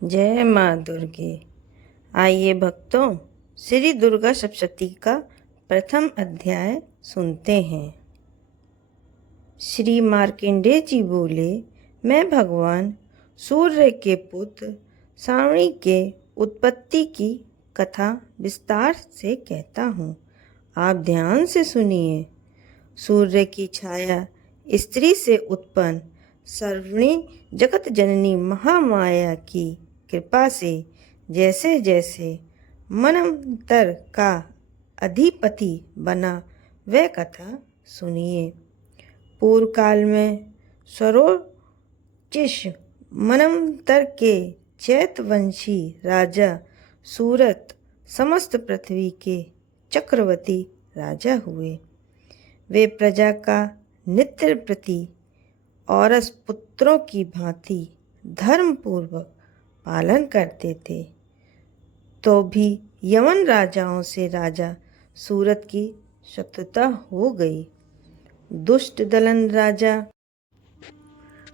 जय माँ दुर्गे। आइए भक्तों, श्री दुर्गा सप्तशती का प्रथम अध्याय सुनते हैं। श्री मार्कंडेय जी बोले, मैं भगवान सूर्य के पुत्र सावणी के उत्पत्ति की कथा विस्तार से कहता हूँ। आप ध्यान से सुनिए। सूर्य की छाया स्त्री से उत्पन्न सर्वणी जगत जननी महामाया की कृपा से जैसे जैसे मनमंतर का अधिपति बना वह कथा सुनिए। पूर्व काल में स्वरोचिष मनमंतर के चैतवंशी राजा सूरत समस्त पृथ्वी के चक्रवर्ती राजा हुए। वे प्रजा का नित्य प्रति औरस पुत्रों की भांति धर्मपूर्वक पालन करते थे। तो भी यमन राजाओं से राजा सूरत की शत्रुता हो गई। दुष्ट दलन राजा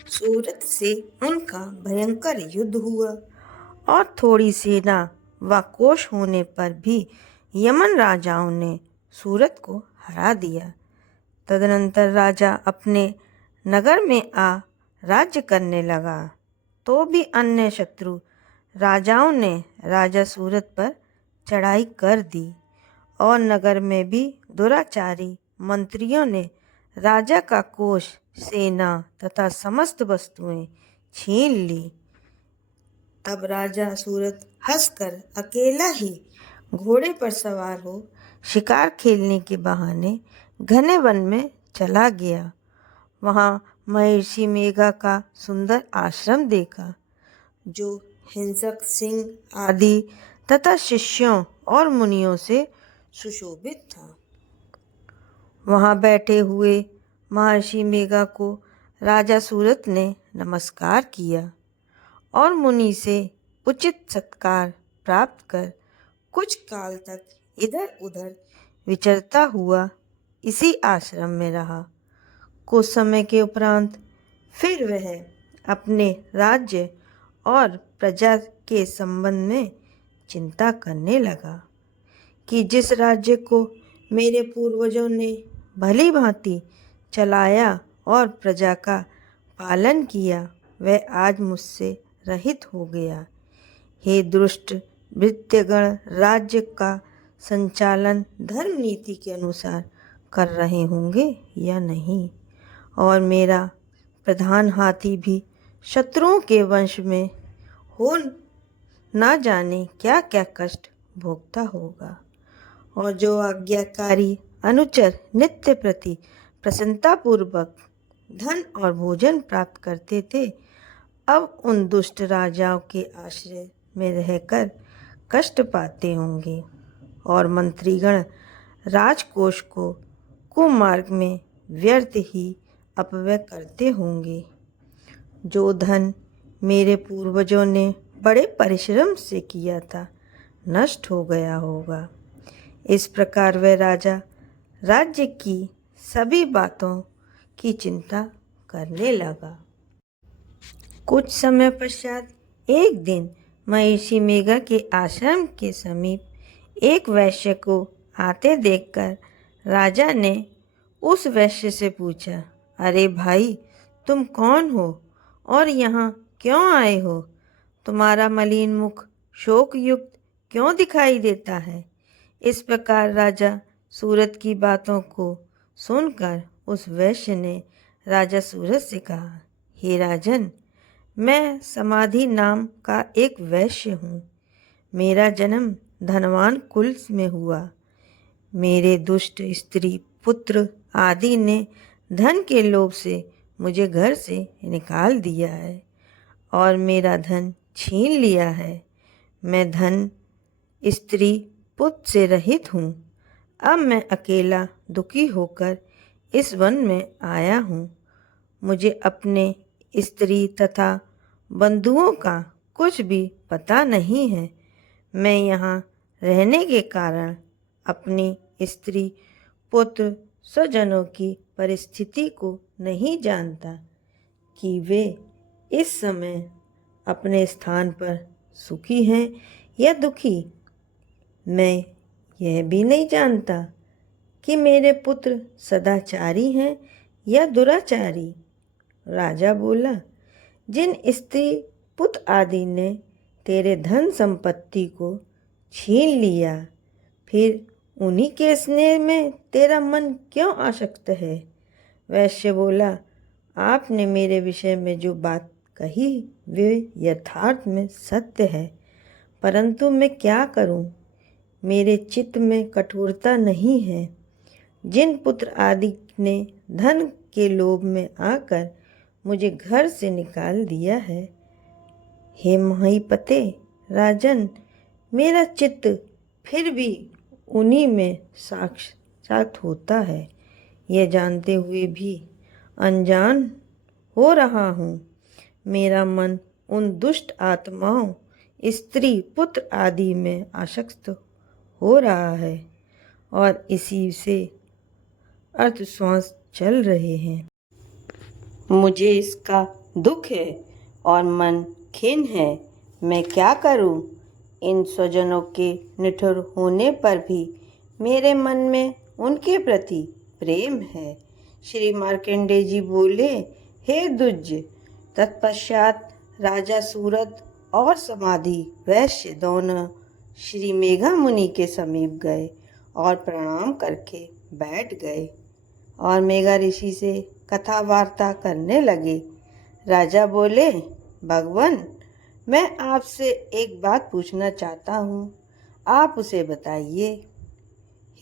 सूरत से उनका भयंकर युद्ध हुआ और थोड़ी सेना व कोष होने पर भी यमन राजाओं ने सूरत को हरा दिया। तदनंतर राजा अपने नगर में आ राज्य करने लगा। तो भी अन्य शत्रु राजाओं ने राजा सूरत पर चढ़ाई कर दी और नगर में भी दुराचारी मंत्रियों ने राजा का कोष, सेना तथा समस्त वस्तुएं छीन ली। तब राजा सूरत हंसकर अकेला ही घोड़े पर सवार हो शिकार खेलने के बहाने घने वन में चला गया। वहाँ महर्षि मेघा का सुंदर आश्रम देखा, जो हिंसक सिंह आदि तथा शिष्यों और मुनियों से सुशोभित था। वहाँ बैठे हुए महर्षि मेघा को राजा सूरत ने नमस्कार किया और मुनि से उचित सत्कार प्राप्त कर कुछ काल तक इधर उधर विचरता हुआ इसी आश्रम में रहा। कुछ समय के उपरांत फिर वह अपने राज्य और प्रजा के संबंध में चिंता करने लगा कि जिस राज्य को मेरे पूर्वजों ने भली भांति चलाया और प्रजा का पालन किया, वह आज मुझसे रहित हो गया। हे दुष्ट भृत्यगण, राज्य का संचालन धर्म नीति के अनुसार कर रहे होंगे या नहीं, और मेरा प्रधान हाथी भी शत्रुओं के वंश में हो ना जाने क्या क्या कष्ट भोगता होगा। और जो आज्ञाकारी अनुचर नित्य प्रति प्रसन्नतापूर्वक धन और भोजन प्राप्त करते थे, अब उन दुष्ट राजाओं के आश्रय में रहकर कष्ट पाते होंगे और मंत्रीगण राजकोष को कुमार्ग में व्यर्थ ही अपव्यय करते होंगे। जो धन मेरे पूर्वजों ने बड़े परिश्रम से किया था, नष्ट हो गया होगा। इस प्रकार वह राजा राज्य की सभी बातों की चिंता करने लगा। कुछ समय पश्चात एक दिन महर्षि मेघा के आश्रम के समीप एक वैश्य को आते देखकर राजा ने उस वैश्य से पूछा, अरे भाई, तुम कौन हो और यहाँ क्यों आए हो? तुम्हारा मलिन मुख शोक युक्त क्यों दिखाई देता है? इस प्रकार राजा सूरत की बातों को सुनकर उस वैश्य ने राजा सूरत से कहा, हे राजन, मैं समाधि नाम का एक वैश्य हूँ। मेरा जन्म धनवान कुल में हुआ। मेरे दुष्ट स्त्री पुत्र आदि ने धन के लोभ से मुझे घर से निकाल दिया है और मेरा धन छीन लिया है। मैं धन, स्त्री, पुत्र से रहित हूँ। अब मैं अकेला दुखी होकर इस वन में आया हूँ। मुझे अपने स्त्री तथा बंधुओं का कुछ भी पता नहीं है। मैं यहाँ रहने के कारण अपनी स्त्री, पुत्र, स्वजनों की परिस्थिति को नहीं जानता कि वे इस समय अपने स्थान पर सुखी हैं या दुखी? मैं यह भी नहीं जानता कि मेरे पुत्र सदाचारी हैं या दुराचारी। राजा बोला, जिन स्त्री पुत्र आदि ने तेरे धन संपत्ति को छीन लिया, फिर उन्हीं के स्नेह में तेरा मन क्यों आसक्त है? वैश्य बोला, आपने मेरे विषय में जो बात कही वे यथार्थ में सत्य है, परंतु मैं क्या करूं? मेरे चित्त में कठोरता नहीं है। जिन पुत्र आदि ने धन के लोभ में आकर मुझे घर से निकाल दिया है, हे महीपते राजन, मेरा चित्त फिर भी उन्हीं में साक्षात होता है। यह जानते हुए भी अनजान हो रहा हूँ। मेरा मन उन दुष्ट आत्माओं, स्त्री पुत्र आदि में आसक्त हो रहा है और इसी से अर्थश्वास चल रहे हैं। मुझे इसका दुख है और मन खिन्न है। मैं क्या करूं? इन स्वजनों के निठुर होने पर भी मेरे मन में उनके प्रति प्रेम है। श्री मार्कंडेय जी बोले, हे द्विज। तत्पश्चात राजा सूरत और समाधि वैश्य दोनों श्री मेघा मुनि के समीप गए और प्रणाम करके बैठ गए और मेघा ऋषि से कथा वार्ता करने लगे। राजा बोले, भगवान, मैं आपसे एक बात पूछना चाहता हूँ, आप उसे बताइए।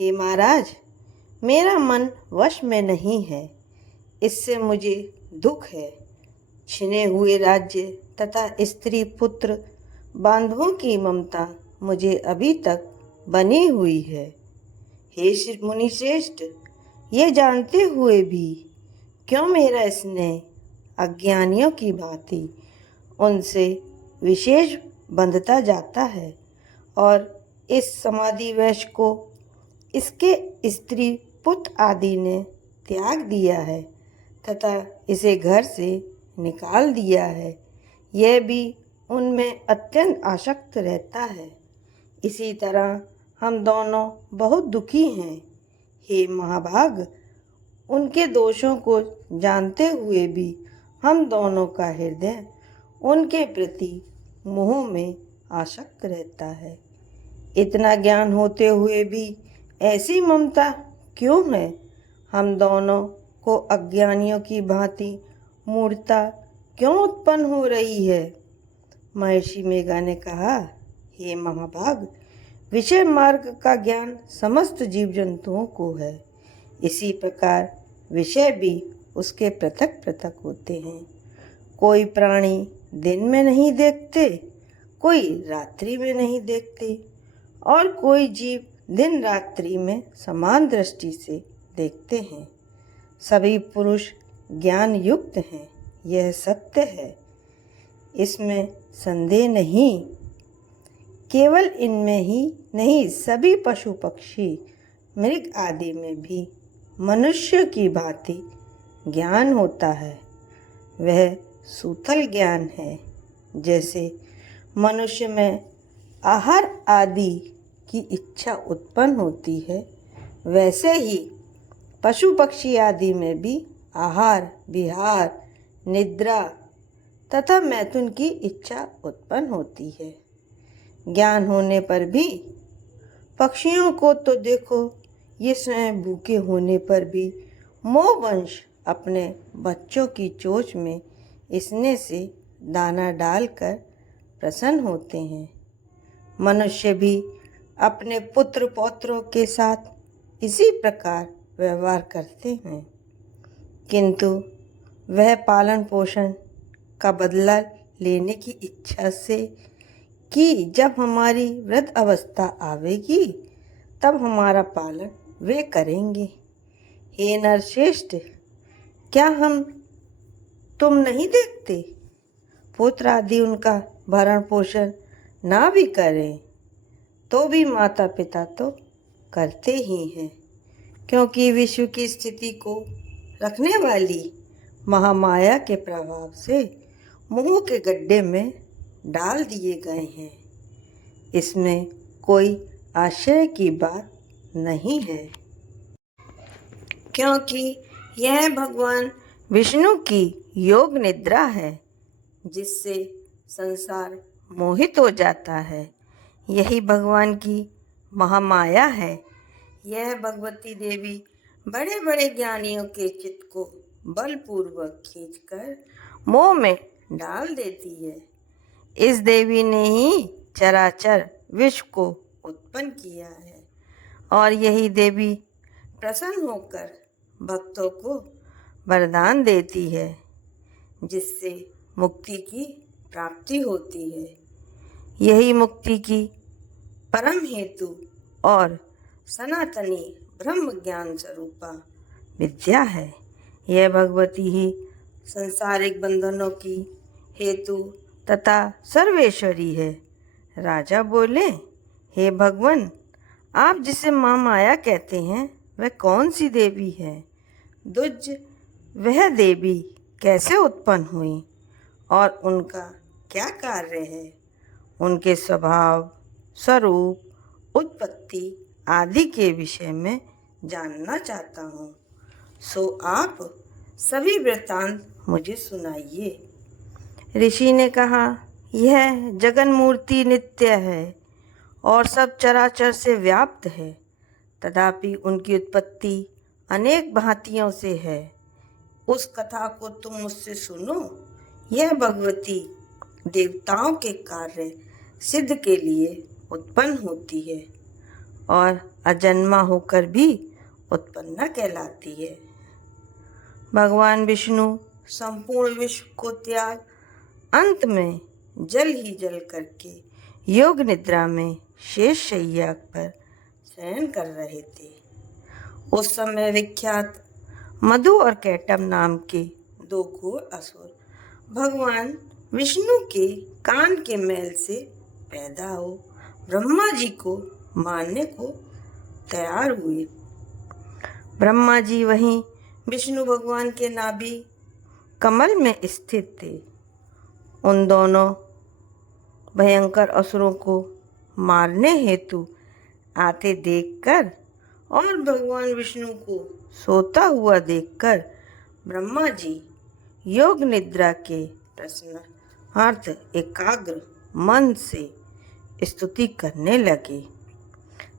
हे महाराज, मेरा मन वश में नहीं है, इससे मुझे दुख है। छिने हुए राज्य तथा स्त्री पुत्र बांधवों की ममता मुझे अभी तक बनी हुई है। हे मुनि श्रेष्ठ, ये जानते हुए भी क्यों मेरा स्नेह अज्ञानियों की भांति उनसे विशेष बंधता जाता है और इस समाधि वैश्य को इसके स्त्री पुत्र आदि ने त्याग दिया है तथा इसे घर से निकाल दिया है। यह भी उनमें अत्यंत आसक्त रहता है। इसी तरह हम दोनों बहुत दुखी हैं। हे महाभाग, उनके दोषों को जानते हुए भी हम दोनों का हृदय उनके प्रति मोह में आसक्त रहता है। इतना ज्ञान होते हुए भी ऐसी ममता क्यों है? हम दोनों को अज्ञानियों की भांति मूढ़ता क्यों उत्पन्न हो रही है? महर्षि मेघा ने कहा, हे महाभाग, विषय मार्ग का ज्ञान समस्त जीव जंतुओं को है। इसी प्रकार विषय भी उसके पृथक पृथक होते हैं। कोई प्राणी दिन में नहीं देखते, कोई रात्रि में नहीं देखते और कोई जीव दिन रात्रि में समान दृष्टि से देखते हैं। सभी पुरुष ज्ञान युक्त हैं, यह सत्य है, इसमें संदेह नहीं। केवल इनमें ही नहीं, सभी पशु पक्षी मृग आदि में भी मनुष्य की भांति ज्ञान होता है। वह सूतल ज्ञान है। जैसे मनुष्य में आहार आदि की इच्छा उत्पन्न होती है, वैसे ही पशु पक्षी आदि में भी आहार, विहार, निद्रा तथा मैथुन की इच्छा उत्पन्न होती है। ज्ञान होने पर भी पक्षियों को तो देखो, ये स्वयं भूखे होने पर भी मोहवश अपने बच्चों की चोंच में स्नेह से दाना डालकर प्रसन्न होते हैं। मनुष्य भी अपने पुत्र पौत्रों के साथ इसी प्रकार व्यवहार करते हैं, किंतु वह पालन पोषण का बदला लेने की इच्छा से कि जब हमारी वृद्ध अवस्था आवेगी तब हमारा पालन वे करेंगे। हे नरश्रेष्ठ, क्या तुम नहीं देखते? पुत्र आदि उनका भरण पोषण ना भी करें तो भी माता पिता तो करते ही हैं, क्योंकि विश्व की स्थिति को रखने वाली महामाया के प्रभाव से मुंह के गड्ढे में डाल दिए गए हैं। इसमें कोई आश्चर्य की बात नहीं है, क्योंकि यह भगवान विष्णु की योग निद्रा है, जिससे संसार मोहित हो जाता है। यही भगवान की महामाया है। यह भगवती देवी बड़े बड़े ज्ञानियों के चित्त को बलपूर्वक खींचकर मोह में डाल देती है। इस देवी ने ही चराचर विश्व को उत्पन्न किया है, और यही देवी प्रसन्न होकर भक्तों को वरदान देती है, जिससे मुक्ति की प्राप्ति होती है। यही मुक्ति की परम हेतु और सनातनी ब्रह्म ज्ञान स्वरूपा विद्या है। यह भगवती ही संसारिक बंधनों की हेतु तथा सर्वेश्वरी है। राजा बोले, हे भगवान, आप जिसे महामाया कहते हैं वह कौन सी देवी है? द्विज, वह देवी कैसे उत्पन्न हुई और उनका क्या कार्य है? उनके स्वभाव, स्वरूप, उत्पत्ति आदि के विषय में जानना चाहता हूँ, सो आप सभी वृत्तांत मुझे सुनाइए। ऋषि ने कहा, यह जगन मूर्ति नित्य है और सब चराचर से व्याप्त है, तथापि उनकी उत्पत्ति अनेक भांतियों से है। उस कथा को तुम मुझसे सुनो। यह भगवती देवताओं के कार्य सिद्ध के लिए उत्पन्न होती है और अजन्मा होकर भी उत्पन्न कहलाती है। भगवान विष्णु संपूर्ण विश्व को त्याग अंत में जल ही जल करके योग निद्रा में शेष शैया पर शयन कर रहे थे। उस समय विख्यात मधु और कैटम नाम के दो घोर असुर भगवान विष्णु के कान के मैल से पैदा हो ब्रह्मा जी को मारने को तैयार हुए। ब्रह्मा जी वहीं विष्णु भगवान के नाभि कमल में स्थित थे। उन दोनों भयंकर असुरों को मारने हेतु आते देखकर और भगवान विष्णु को सोता हुआ देखकर ब्रह्मा जी योग निद्रा के प्रश्नार्थ एकाग्र मन से स्तुति करने लगे,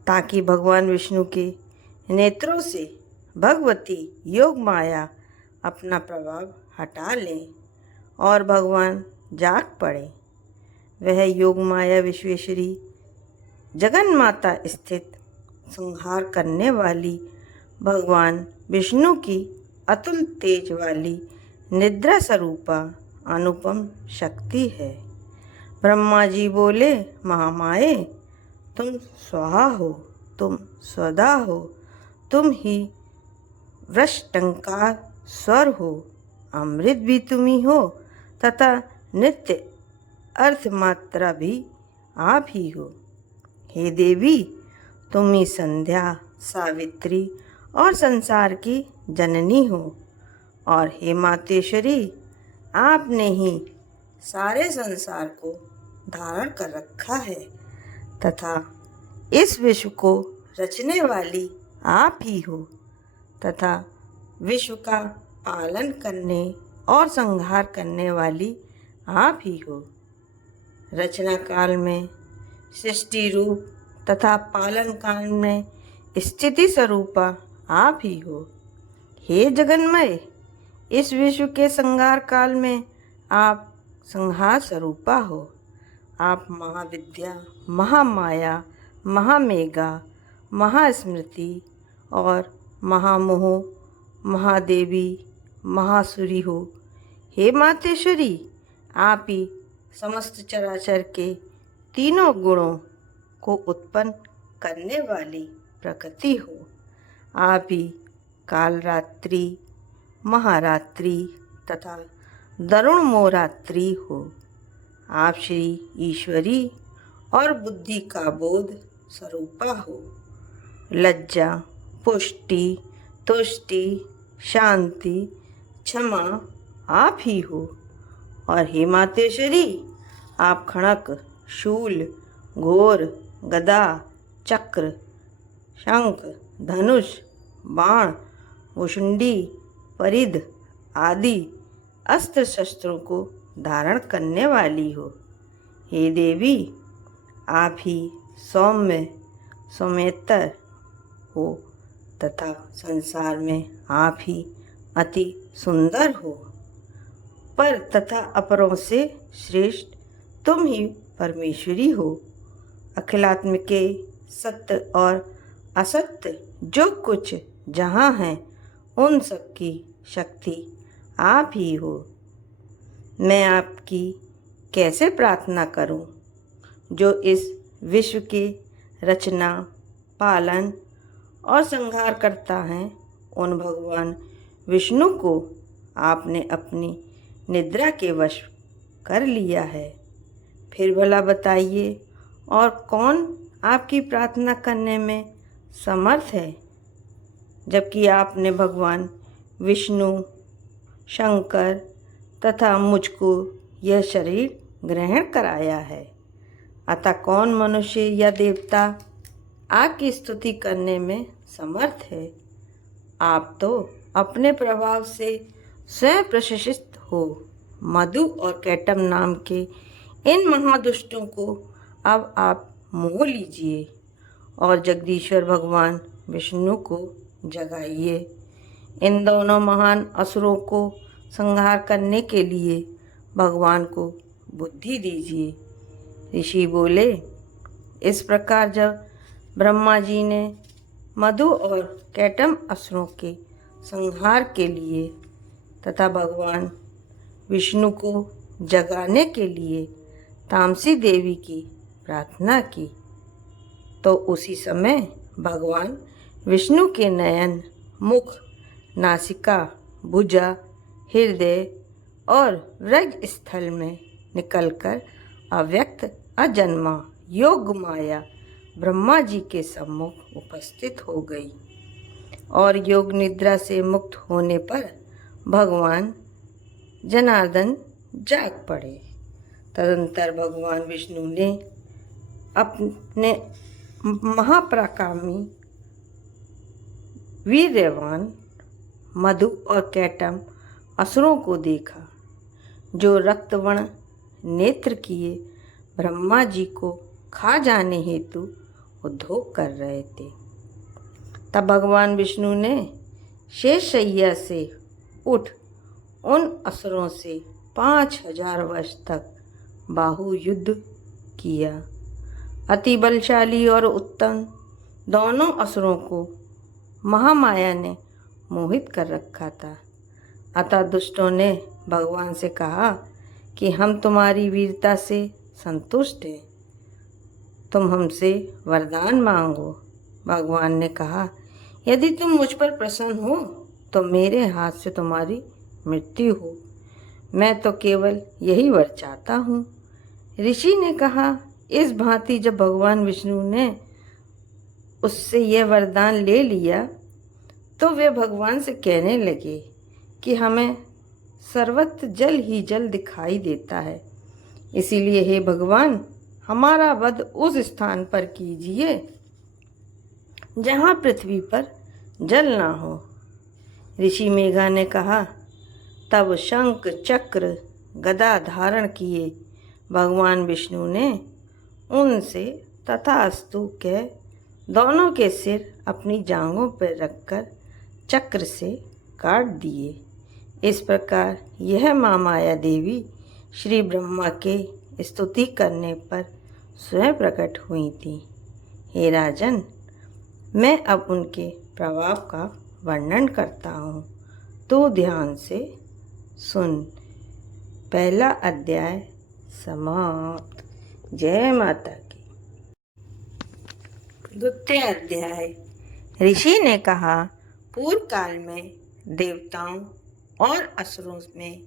ताकि भगवान विष्णु के नेत्रों से भगवती योग माया अपना प्रभाव हटा लें और भगवान जाग पड़े। वह योग माया विश्वेश्वरी जगन माता स्थित संहार करने वाली भगवान विष्णु की अतुल तेज वाली निद्रा स्वरूपा अनुपम शक्ति है। ब्रह्मा जी बोले, महामाये, तुम स्वाहा हो, तुम स्वदा हो, तुम ही वृषटंकार स्वर हो, अमृत भी तुम ही हो तथा नित्य अर्थमात्रा भी आप ही हो। हे देवी, तुम ही संध्या, सावित्री और संसार की जननी हो, और हे मातेश्वरी, आपने ही सारे संसार को धारण कर रखा है तथा इस विश्व को रचने वाली आप ही हो तथा विश्व का पालन करने और संहार करने वाली आप ही हो। रचना काल में सृष्टि रूप तथा पालन काल में स्थिति स्वरूपा आप ही हो। हे जगन्मय, इस विश्व के संहार काल में आप संहार स्वरूपा हो। आप महाविद्या, महामाया, महामेघा, महास्मृति और महामोह, महादेवी, महासुरी हो। हे मातेश्वरी, आप ही समस्त चराचर के तीनों गुणों को उत्पन्न करने वाली प्रकृति हो। आप ही कालरात्रि, महारात्रि तथा दरुण मोरात्रि हो। आप श्री ईश्वरी और बुद्धि का बोध स्वरूपा हो। लज्जा, पुष्टि, तुष्टि, शांति, क्षमा आप ही हो। और हे मातेश्वरी, आप खड़क, शूल, घोर, गदा, चक्र, शंख, धनुष, बाण, भुशुंडी, परिध आदि अस्त्र शस्त्रों को धारण करने वाली हो। हे देवी, आप ही सौम्य सौम्यतर हो तथा संसार में आप ही अति सुंदर हो, पर तथा अपरों से श्रेष्ठ तुम ही परमेश्वरी हो। अखिलात्म के सत्य और असत्य जो कुछ जहाँ हैं उन सब की शक्ति आप ही हो। मैं आपकी कैसे प्रार्थना करूं, जो इस विश्व के रचना, पालन और संहार करता है। उन भगवान विष्णु को आपने अपनी निद्रा के वश कर लिया है। फिर भला बताइए, और कौन आपकी प्रार्थना करने में समर्थ है, जबकि आपने भगवान विष्णु, शंकर तथा मुझको यह शरीर ग्रहण कराया है। अतः कौन मनुष्य या देवता आपकी स्तुति करने में समर्थ है। आप तो अपने प्रभाव से स्वयं प्रशस्त हो। मधु और कैटम नाम के इन महादुष्टों को अब आप मोह लीजिए और जगदीश्वर भगवान विष्णु को जगाइए। इन दोनों महान असुरों को संहार करने के लिए भगवान को बुद्धि दीजिए। ऋषि बोले, इस प्रकार जब ब्रह्मा जी ने मधु और कैटम असुरों के संहार के लिए तथा भगवान विष्णु को जगाने के लिए तामसी देवी की प्रार्थना की, तो उसी समय भगवान विष्णु के नयन, मुख, नासिका, भुजा, हृदय और व्रज स्थल में निकलकर अव्यक्त अजन्मा योग माया ब्रह्मा जी के सम्मुख उपस्थित हो गई और योग निद्रा से मुक्त होने पर भगवान जनार्दन जाग पड़े। तदंतर भगवान विष्णु ने अपने महापराक्रमी वीर्यवान मधु और कैटम असुरों को देखा, जो रक्तवर्ण नेत्र किए ब्रह्मा जी को खा जाने हेतु उद्योग कर रहे थे। तब भगवान विष्णु ने शेषशय्या से उठ उन असुरों से 5000 वर्ष तक बाहु युद्ध किया। अति बलशाली और उत्तम दोनों असुरों को महामाया ने मोहित कर रखा था। अतः दुष्टों ने भगवान से कहा कि हम तुम्हारी वीरता से संतुष्ट हैं, तुम हमसे वरदान मांगो। भगवान ने कहा, यदि तुम मुझ पर प्रसन्न हो तो मेरे हाथ से तुम्हारी मृत्यु हो। मैं तो केवल यही वर चाहता हूँ। ऋषि ने कहा, इस भांति जब भगवान विष्णु ने उससे यह वरदान ले लिया तो वे भगवान से कहने लगे कि हमें सर्वत्र जल ही जल दिखाई देता है, इसीलिए हे भगवान, हमारा वध उस स्थान पर कीजिए जहाँ पृथ्वी पर जल ना हो। ऋषि मेघा ने कहा, तब शंख चक्र गदा धारण किए भगवान विष्णु ने उनसे तथास्तु कह दोनों के सिर अपनी जांघों पर रखकर चक्र से काट दिए। इस प्रकार यह महामाया देवी श्री ब्रह्मा के स्तुति करने पर स्वयं प्रकट हुई थी। हे राजन, मैं अब उनके प्रभाव का वर्णन करता हूँ, तो ध्यान से सुन। पहला अध्याय समाप्त। जय माता की। द्वितीय अध्याय। ऋषि ने कहा, पूर्व काल में देवताओं और असुरों में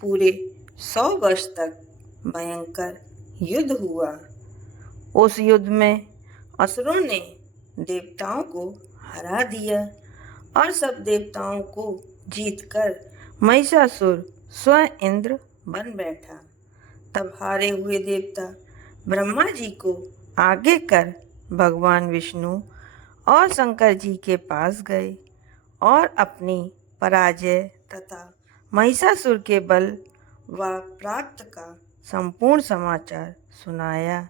पूरे 100 वर्ष तक भयंकर युद्ध हुआ। उस युद्ध में असुरों ने देवताओं को हरा दिया और सब देवताओं को जीतकर महिषासुर स्वयं इंद्र बन बैठा। तब हारे हुए देवता ब्रह्मा जी को आगे कर भगवान विष्णु और शंकर जी के पास गए और अपनी पराजय तथा महिषासुर के बल व प्राप्त का संपूर्ण समाचार सुनाया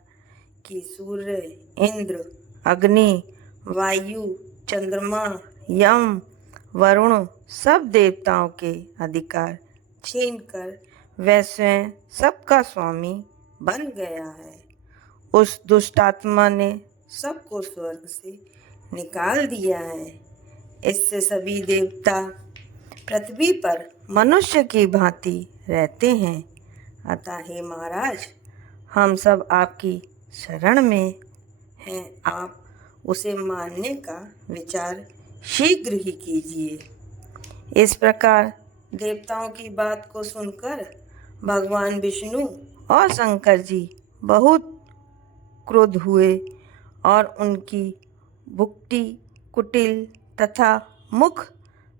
कि सूर्य, इंद्र, अग्नि, वायु, चंद्रमा, यम, वरुण सब देवताओं के अधिकार छीनकर वह स्वयं सबका स्वामी बन गया है। उस दुष्ट आत्मा ने सबको स्वर्ग से निकाल दिया है। इससे सभी देवता पृथ्वी पर मनुष्य की भांति रहते हैं। अतः हे महाराज, हम सब आपकी शरण में हैं। आप उसे मानने का विचार शीघ्र ही कीजिए। इस प्रकार देवताओं की बात को सुनकर भगवान विष्णु और शंकर जी बहुत क्रुद्ध हुए और उनकी भुक्ति कुटिल तथा मुख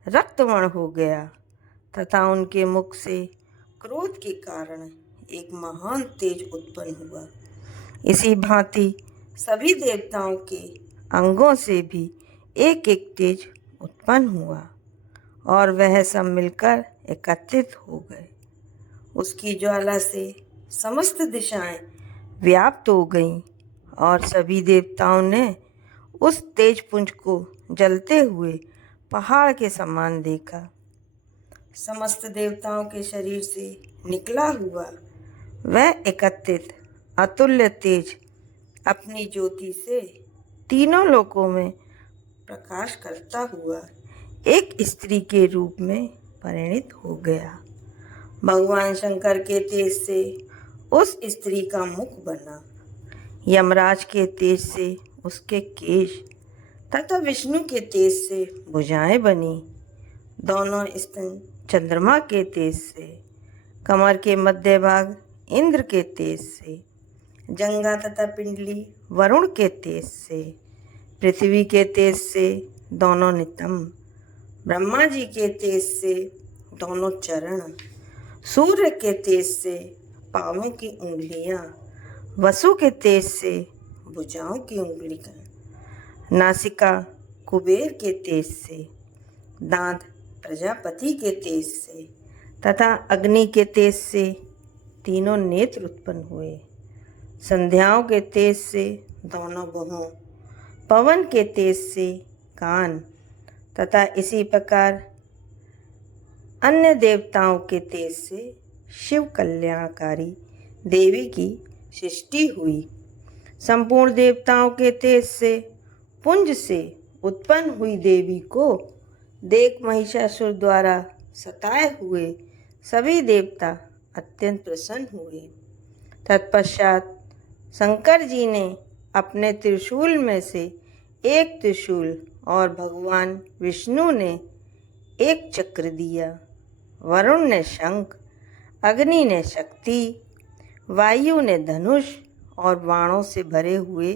रक्तवर्ण हो गया तथा उनके मुख से क्रोध के कारण एक महान तेज उत्पन्न हुआ। इसी भांति सभी देवताओं के अंगों से भी एक एक तेज उत्पन्न हुआ और वह सब मिलकर एकत्रित हो गए। उसकी ज्वाला से समस्त दिशाएं व्याप्त हो गईं और सभी देवताओं ने उस तेजपुंज को जलते हुए पहाड़ के समान देखा। समस्त देवताओं के शरीर से निकला हुआ वह एकत्रित अतुल्य तेज अपनी ज्योति से तीनों लोकों में प्रकाश करता हुआ एक स्त्री के रूप में परिणित हो गया। भगवान शंकर के तेज से उस स्त्री का मुख बना, यमराज के तेज से उसके केश तथा विष्णु के तेज से भुजाएं बनी। दोनों स्तन चंद्रमा के तेज से, कमर के मध्य भाग इंद्र के तेज से, जंघा तथा पिंडली वरुण के तेज से, पृथ्वी के तेज से दोनों नितंब, ब्रह्मा जी के तेज से दोनों चरण, सूर्य के तेज से पांवों की उंगलियां, वसु के तेज से भुजाओं की उंगलियां, नासिका कुबेर के तेज से, दांत प्रजापति के तेज से तथा अग्नि के तेज से तीनों नेत्र उत्पन्न हुए। संध्याओं के तेज से दोनों बाहों, पवन के तेज से कान तथा इसी प्रकार अन्य देवताओं के तेज से शिव कल्याणकारी देवी की सृष्टि हुई। संपूर्ण देवताओं के तेज से पुंज से उत्पन्न हुई देवी को देख महिषासुर द्वारा सताए हुए सभी देवता अत्यंत प्रसन्न हुए। तत्पश्चात शंकर जी ने अपने त्रिशूल में से एक त्रिशूल और भगवान विष्णु ने एक चक्र दिया। वरुण ने शंख, अग्नि ने शक्ति, वायु ने धनुष और बाणों से भरे हुए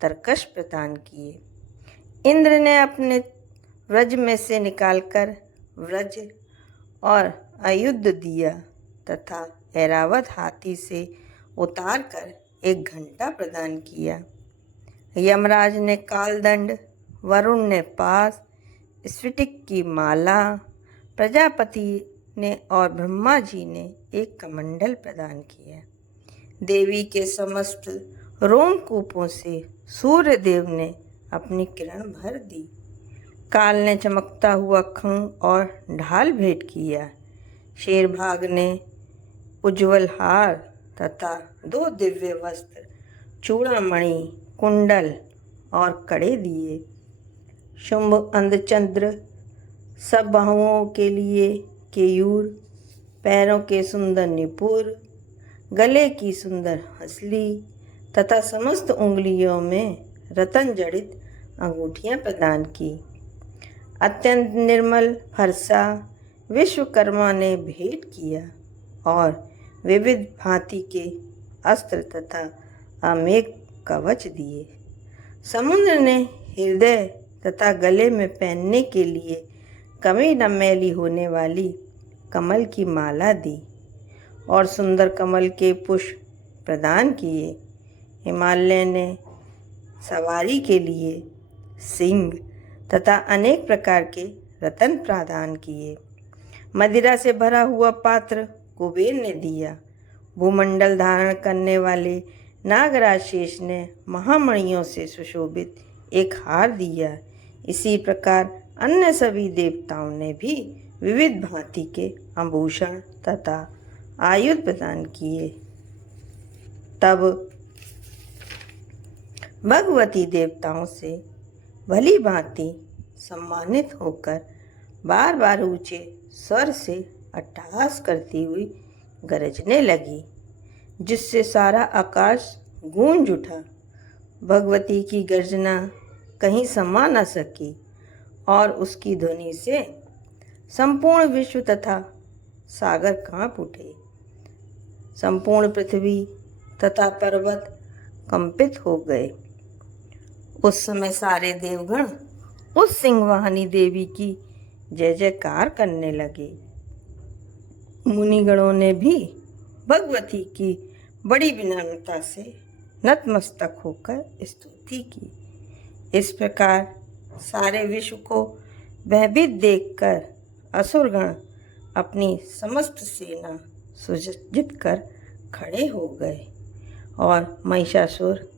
तरकश प्रदान किए। इंद्र ने अपने व्रज में से निकालकर व्रज और आयुध दिया तथा ऐरावत हाथी से उतारकर एक घंटा प्रदान किया। यमराज ने कालदंड, वरुण ने पास, स्फटिक की माला, प्रजापति ने और ब्रह्मा जी ने एक कमंडल प्रदान किया। देवी के समस्त रोमकूपों से सूर्य देव ने अपनी किरण भर दी। काल ने चमकता हुआ खंग और ढाल भेंट किया। शेरभाग ने उज्ज्वल हार तथा 2 दिव्य वस्त्र, चूड़ामणि, कुंडल और कड़े दिए। शुंभ अंधचंद्र सब बाहुओं के लिए केयूर, पैरों के सुंदर निपुर, गले की सुंदर हंसली तथा समस्त उंगलियों में रतन जड़ित अंगूठियां प्रदान की। अत्यंत निर्मल फरसा विश्वकर्मा ने भेंट किया और विविध भांति के अस्त्र तथा अमेक कवच दिए। समुद्र ने हृदय तथा गले में पहनने के लिए कभी न मैली होने वाली कमल की माला दी। और सुंदर कमल के पुष्प प्रदान किए। हिमालय ने सवारी के लिए सिंह तथा अनेक प्रकार के रत्न प्रदान किए। मदिरा से भरा हुआ पात्र कुबेर ने दिया। भूमंडल धारण करने वाले नागराज शेष ने महामणियों से सुशोभित एक हार दिया। इसी प्रकार अन्य सभी देवताओं ने भी विविध भांति के आभूषण तथा आयुध प्रदान किए। तब भगवती देवताओं से भली भांति सम्मानित होकर बार बार ऊंचे स्वर से अट्टहास करती हुई गरजने लगी, जिससे सारा आकाश गूंज उठा। भगवती की गर्जना कहीं समा न सकी और उसकी ध्वनि से संपूर्ण विश्व तथा सागर कांप उठे। संपूर्ण पृथ्वी तथा पर्वत कंपित हो गए। उस समय सारे देवगण उस सिंहवाहिनी देवी की जय जयकार करने लगे। मुनिगणों ने भी भगवती की बड़ी विनम्रता से नतमस्तक होकर स्तुति की। इस प्रकार सारे विश्व को भयभीत देखकर असुरगण अपनी समस्त सेना सुसज्जित कर खड़े हो गए और महिषासुर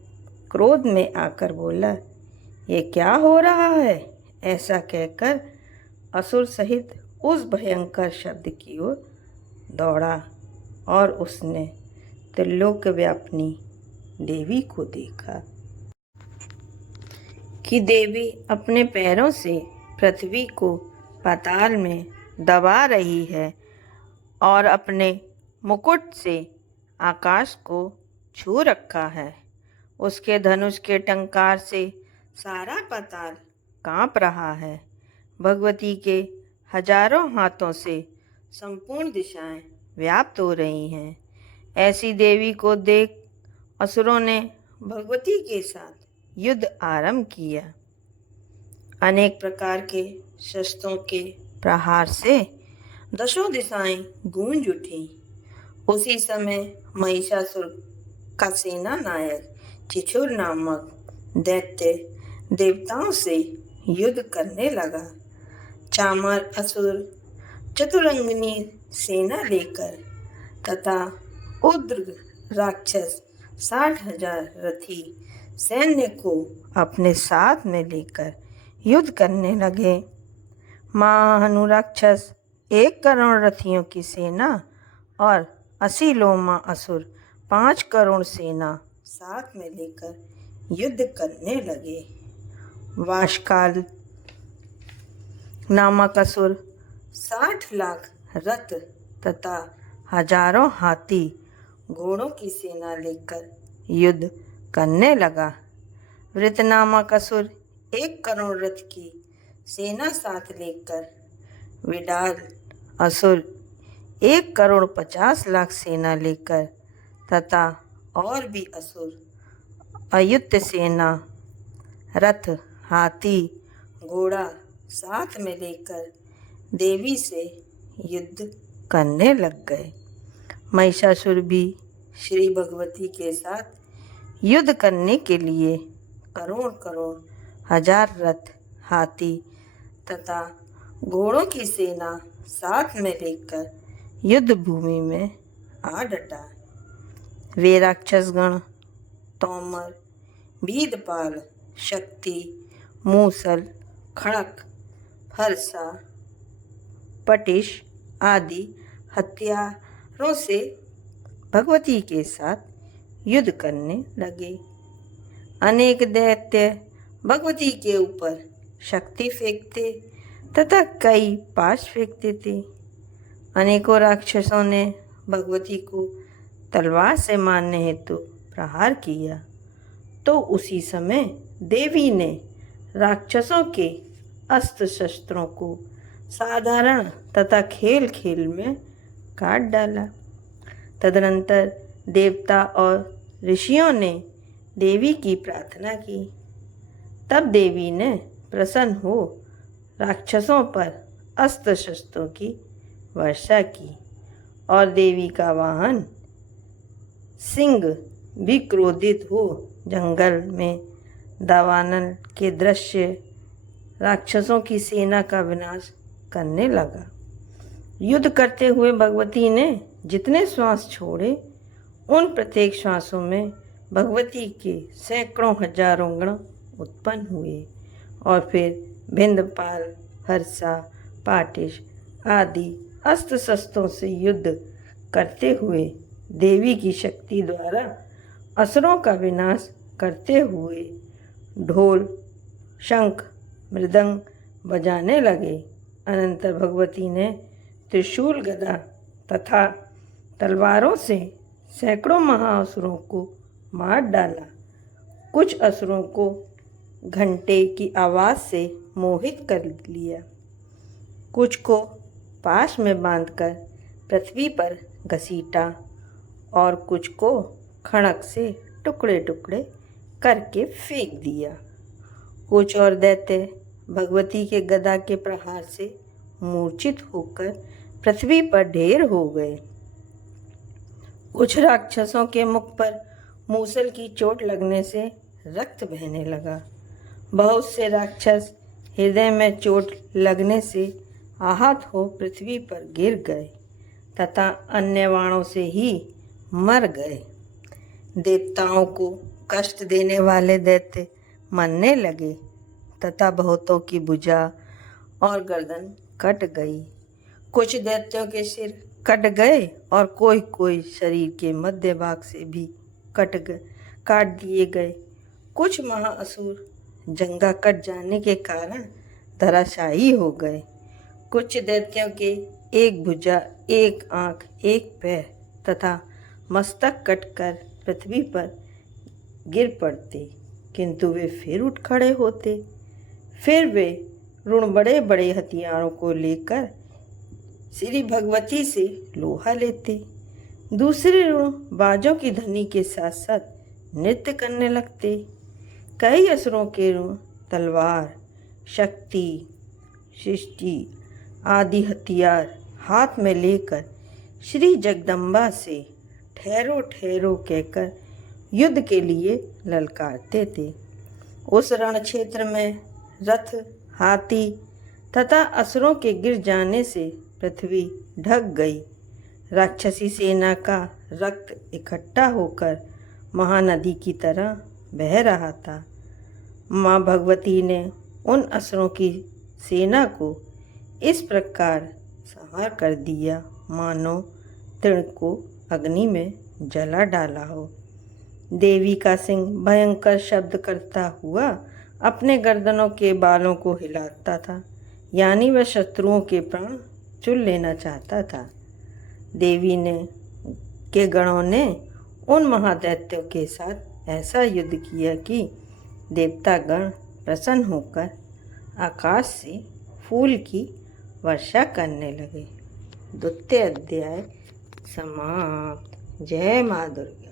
क्रोध में आकर बोला, ये क्या हो रहा है? ऐसा कहकर असुर सहित उस भयंकर शब्द की ओर दौड़ा और उसने त्रिलोक व्यापिनी देवी को देखा कि देवी अपने पैरों से पृथ्वी को पाताल में दबा रही है और अपने मुकुट से आकाश को छू रखा है। उसके धनुष के टंकार से सारा पाताल कांप रहा है। भगवती के हजारों हाथों से संपूर्ण दिशाएं व्याप्त हो रही हैं। ऐसी देवी को देख असुरों ने भगवती के साथ युद्ध आरंभ किया। अनेक प्रकार के शस्त्रों के प्रहार से दशों दिशाएं गूंज उठी। उसी समय महिषासुर का सेना नायक चिछुर नामक दैत्य देवताओं से युद्ध करने लगा। चामर असुर चतुरंगिनी सेना लेकर तथा उग्र राक्षस 60,000 रथी सैन्य को अपने साथ में लेकर युद्ध करने लगे। महाहनु राक्षस 1 करोड़ रथियों की सेना और 80 लोमा असुर 5 करोड़ सेना साथ में लेकर युद्ध करने लगे। वाशकाल नामक असुर 60 लाख रथ तथा हजारों हाथी घोड़ों की सेना लेकर युद्ध करने लगा। वृत नामक असुर 1 करोड़ रथ की सेना साथ लेकर विडाल असुर 1 करोड़ 50 लाख सेना लेकर तथा और भी असुर अयुक्त सेना रथ हाथी घोड़ा साथ में लेकर देवी से युद्ध करने लग गए। महिषासुर भी श्री भगवती के साथ युद्ध करने के लिए करोड़ करोड़ हजार रथ हाथी तथा घोड़ों की सेना साथ में लेकर युद्ध भूमि में आ डटा। वे राक्षसगण तोमर, बीदपाल, शक्ति, मूसल, खड़क, फरसा, पटिश आदि हथियारों से भगवती के साथ युद्ध करने लगे। अनेक दैत्य भगवती के ऊपर शक्ति फेंकते तथा कई पाश फेंकते थे। अनेकों राक्षसों ने भगवती को तलवार से मारने हेतु प्रहार किया, तो उसी समय देवी ने राक्षसों के अस्त्र शस्त्रों को साधारण तथा खेल खेल में काट डाला। तदनंतर देवता और ऋषियों ने देवी की प्रार्थना की। तब देवी ने प्रसन्न हो राक्षसों पर अस्त्र शस्त्रों की वर्षा की और देवी का वाहन सिंह भी क्रोधित हो जंगल में दावानल के दृश्य राक्षसों की सेना का विनाश करने लगा। युद्ध करते हुए भगवती ने जितने श्वास छोड़े उन प्रत्येक श्वासों में भगवती के सैकड़ों हजारों गण उत्पन्न हुए और फिर भिंदपाल, हर्षा, पाटिश आदि अस्त्र शस्त्रों से युद्ध करते हुए देवी की शक्ति द्वारा असुरों का विनाश करते हुए ढोल, शंख, मृदंग बजाने लगे। अनंतर भगवती ने त्रिशूल, गदा तथा तलवारों से सैकड़ों महाअसुरों को मार डाला। कुछ असुरों को घंटे की आवाज़ से मोहित कर लिया, कुछ को पास में बांधकर पृथ्वी पर घसीटा और कुछ को खड़क से टुकड़े टुकड़े करके फेंक दिया। कुछ और दैत्य भगवती के गदा के प्रहार से मूर्छित होकर पृथ्वी पर ढेर हो गए। कुछ राक्षसों के मुख पर मूसल की चोट लगने से रक्त बहने लगा। बहुत से राक्षस हृदय में चोट लगने से आहत हो पृथ्वी पर गिर गए तथा अन्य बाणों से ही मर गए। देवताओं को कष्ट देने वाले दैत्य मरने लगे तथा बहुतों की भुजा और गर्दन कट गई। कुछ दैत्यों के सिर कट गए और कोई कोई शरीर के मध्य भाग से भी काट दिए गए। कुछ महाअसुर जंगा कट जाने के कारण धराशायी हो गए। कुछ दैत्यों के एक भुजा, एक आँख, एक पैर तथा मस्तक कटकर पृथ्वी पर गिर पड़ते, किंतु वे फिर उठ खड़े होते। फिर वे ऋण बड़े बड़े हथियारों को लेकर श्री भगवती से लोहा लेते। दूसरे ऋण बाजों की ध्वनि के साथ साथ नृत्य करने लगते। कई असुरों के ऋण तलवार, शक्ति, सृष्टि आदि हथियार हाथ में लेकर श्री जगदम्बा से ठहरो ठहरो कहकर युद्ध के लिए ललकारते थे। उस रण क्षेत्र में रथ, हाथी तथा असुरों के गिर जाने से पृथ्वी ढक गई। राक्षसी सेना का रक्त इकट्ठा होकर महानदी की तरह बह रहा था। माँ भगवती ने उन असुरों की सेना को इस प्रकार संहार कर दिया मानो तृण को अग्नि में जला डाला हो। देवी का सिंह भयंकर शब्द करता हुआ अपने गर्दनों के बालों को हिलाता था, यानी वह शत्रुओं के प्राण चुन लेना चाहता था। देवी के गणों ने उन महादैत्यों के साथ ऐसा युद्ध किया कि देवतागण प्रसन्न होकर आकाश से फूल की वर्षा करने लगे। द्वितीय अध्याय समाप्त। जय माँ दुर्गा।